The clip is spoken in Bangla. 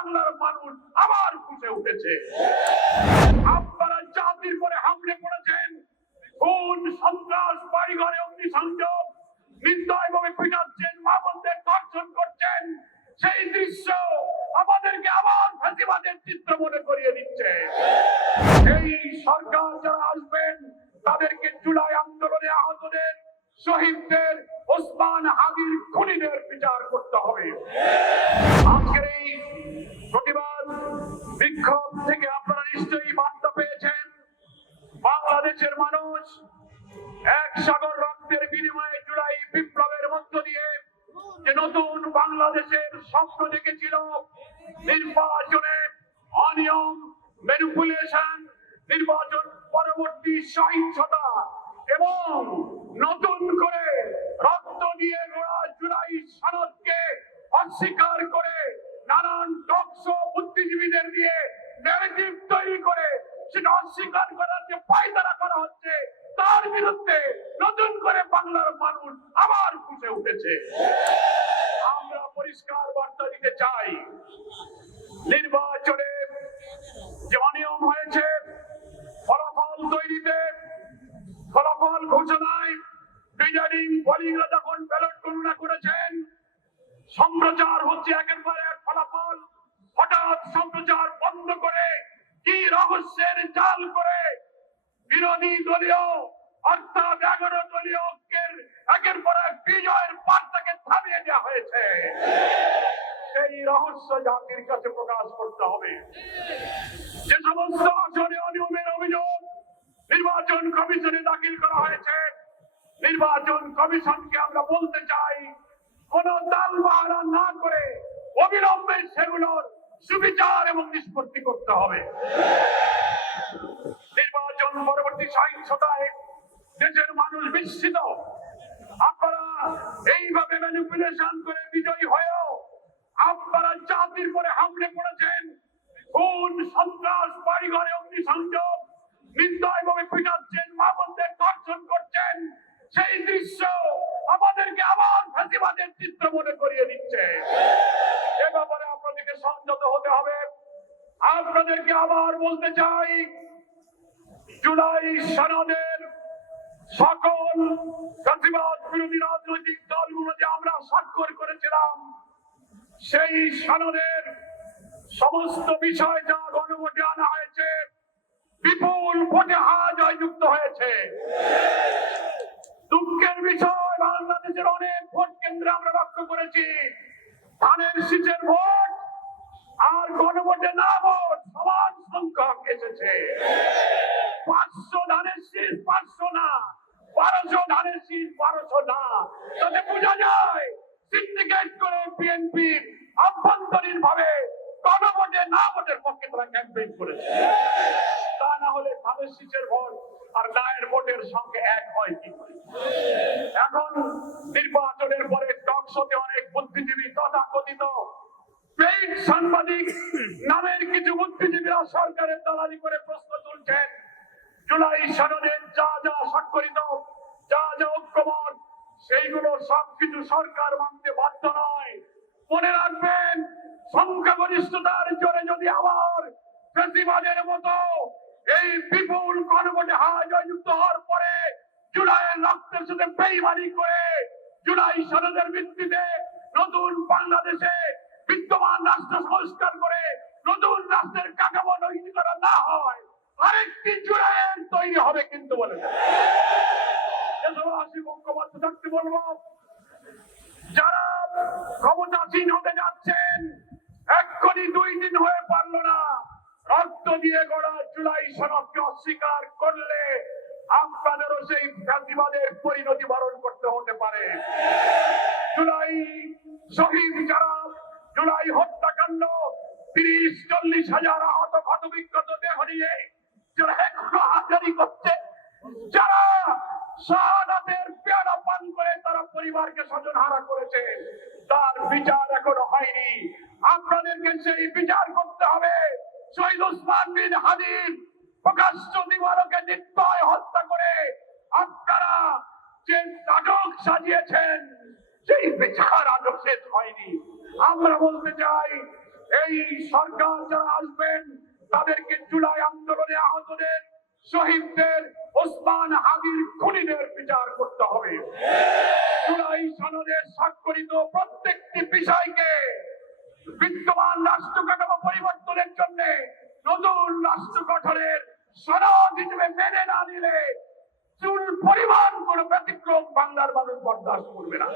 বাংলার মানুষ আবার ফুঁসে উঠেছে। আপনারা জাতির পরে হামলে পড়েছেন, খুন সন্ত্রাস, বাড়িঘরে অগ্নিসংযোগ, নির্দয়ভাবে পিটাচ্ছেন, মা বোনদের ধর্ষণ করছেন। সেই দৃশ্য আমাদেরকে আবার ফাঁসিবাদের চিত্র মনে করিয়ে দিচ্ছে। এই সরকার যারা আসবেন তাদেরকে জুলাই আন্দোলনে আহতদের, শহীদদের, ওসমান হাদির খুনিদের বিচার করতে হবে। আজকের এই প্রতিবাদ বিক্ষোভ থেকে আপনারা নিশ্চয়ই বার্তা পেয়েছেন। বাংলাদেশের মানুষ এক সাগর রক্তের বিনিময়ে জুলাই বিপ্লবের মধ্য দিয়ে যে নতুন বাংলাদেশের স্বপ্ন দেখেছিল, নির্বাচনে অনিয়ম, ম্যানিপুলেশন, নির্বাচন পরবর্তী সহিংসতা এবং নতুন করে রক্ত দিয়ে গড়া জুলাই সনদকে অস্বীকার করে নানান টকশো বুদ্ধিজীবীদের দিয়ে ন্যারেটিভ তৈরি করে সেটা অস্বীকার করার যে পায়তারা করা হচ্ছে, তার বিরুদ্ধে নতুন করে বাংলার মানুষ আবার ফুঁসে উঠেছে। আমরা পরিষ্কার বার্তা দিতে চাই, নির্বাচনে যে অনিয়ম হয়েছে, ফলাফল তৈরিতে, ফলাফল ঘোষণায় প্রিজাইডিং পোলিংরা যখন ব্যালট গণনা করেছেন, সম্প্রচার হচ্ছে একের পর এক ফলাফল, হঠাৎ সম্প্রচার বন্ধ করে কি রহস্যের জাল করে বিরোধী দলীয় অর্থাৎ 11 দলীয় ঐক্যের একের পর এক বিজয়ের বার্তাকে থামিয়ে দেওয়া হয়েছে। সেই রহস্য জাতির কাছে প্রকাশ করতে হবে। যে সমস্ত আসনে অনিয়মের অভিযোগ নির্বাচন কমিশনে দাখিল করা হয়েছে, নির্বাচন কমিশনকে আমরা বলতে চাই, কোন তালবাহানা না করে অবিলম্বে সেগুলোর সুবিচার এবং নিষ্পত্তি করতে হবে। নির্বাচন পরবর্তী সহিংসতায় দেশের মানুষ বিস্মিত। আপনারা এইভাবে ম্যানিপুলেশন করে বিজয়ী হয়েও আপনারা জাতির পরে হামলে পড়েছেন, খুন সন্ত্রাস, বাড়িঘরে অগ্নিসংযোগ, নির্দয়ভাবে পিটাচ্ছেন, মা বোনদের ধর্ষণ করছেন। সেই দৃশ্য আমাদেরকে আবার ফাঁসিবাদের চিত্র মনে করিয়ে দিচ্ছে। এ ব্যাপারে আপনাদেরকে সংযত হতে হবে। আপনাদেরকে আবার বলতে চাই, জুলাই সনদের সকল ফাঁসিবাদ বিরোধী রাজনৈতিক দলগুলো যে আমরা স্বাক্ষর করেছিলাম, সেই সনদের সমস্ত বিষয় যা গণভোটে আনা হয়েছে, বিপুল ভোটে হার জয়যুক্ত হয়েছে। দুঃখের বিষয়, বাংলাদেশের অনেক ভোট কেন্দ্রে আমরা লক্ষ্য করেছি ধানের শীষের ভোট আর গণভোটে না ভোট সমান সংখ্যক এসেছে। 500 ধানের শীষ 500 না, 1200 ধানের শীষ 1200 না। তাতে বোঝা যায় সিন্ডিকেট করে বিএনপি আভ্যন্তরীণ ভাবে গণভোটে না ভোটের পক্ষে তারা ক্যাম্পেইন করেছে। তা না হলে ধানের শীষের ভোট আর নায়ের ভোটের সঙ্গে এক হয় কি করে? এখন নির্বাচনের পরে টকশোতে অনেক বুদ্ধিজীবী তথাকথিত পেইড সাংবাদিক নামের কিছু বুদ্ধিজীবীরা সরকারের দালালি করে প্রশ্ন তুলছেন, জুলাই সনদে যা যা স্বাক্ষরিত, যা যা ঐক্যমত, সেইগুলো সবকিছু সরকার মানতে বাধ্য নয়। মনে রাখবেন, সংখ্যাগরিষ্ঠতার জোরে যদি আবার ফ্যাসিবাদের মতো এই বিপুল গণভোটে হার জয়যুক্ত হওয়ার পরে জুলাইয়ের রক্তের সাথে বেইমানি করে জুলাই সনদের ভিত্তিতে নতুন বাংলাদেশে বিদ্যমান রাষ্ট্র সংস্কার করে নতুন রাষ্ট্রের কাঠামো তৈরি করা না হয়, আরেকটি জুলাইয়ের তৈরি হবে। কিন্তু বলে দেশবাসী ঐক্যবদ্ধ থাকতে বলবো, যারা ক্ষমতাসীন হতে যাচ্ছেন, এক্ষুনি 2 দিন হয়ে পারল না, রক্ত দিয়ে গড়া জুলাই সনদকে অস্বীকার করলে আপনাদেরও সেই ফ্যাসিবাদের পরিণতি বরণ করতে হতে পারে। জুলাই শহীদ যারা, জুলাই হত্যাকাণ্ড, 30-40 হাজার আহত ক্ষতবিক্ষত দেহ নিয়ে যারা এখনো হাজারি করছে, যারা শাহাদাতের পেয়ালা পান করে তারা পরিবারকে স্বজন হারা করেছে, তার বিচার এখনো হয়নি। আপনাদেরকে সেই বিচার করতে হবে। শহীদ ওসমান বিন হাদির প্রকাশ্য দিবালোকে নির্দয় হত্যা করে আপনারা যে নাটক সাজিয়েছেন, সেই বিচার আজও শেষ হয়নি। আমরা বলতে চাই, এই সরকার যারা আসবেন তাদেরকে জুলাই আন্দোলনে আহতদের, শহীদদের, ওসমান হাদির খুনিদের বিচার করতে হবে। জুলাই সনদে স্বাক্ষরিত প্রত্যেকটি বিষয়কে বিদ্যমান রাষ্ট্র কাঠামো পরিবর্তনের জন্য নতুন রাষ্ট্র গঠনের সনদ হিসেবে মেনে না নিলে চুল পরিমাণ কোন ব্যতিক্রম বাংলার মানুষ বরদাস্ত করবে না।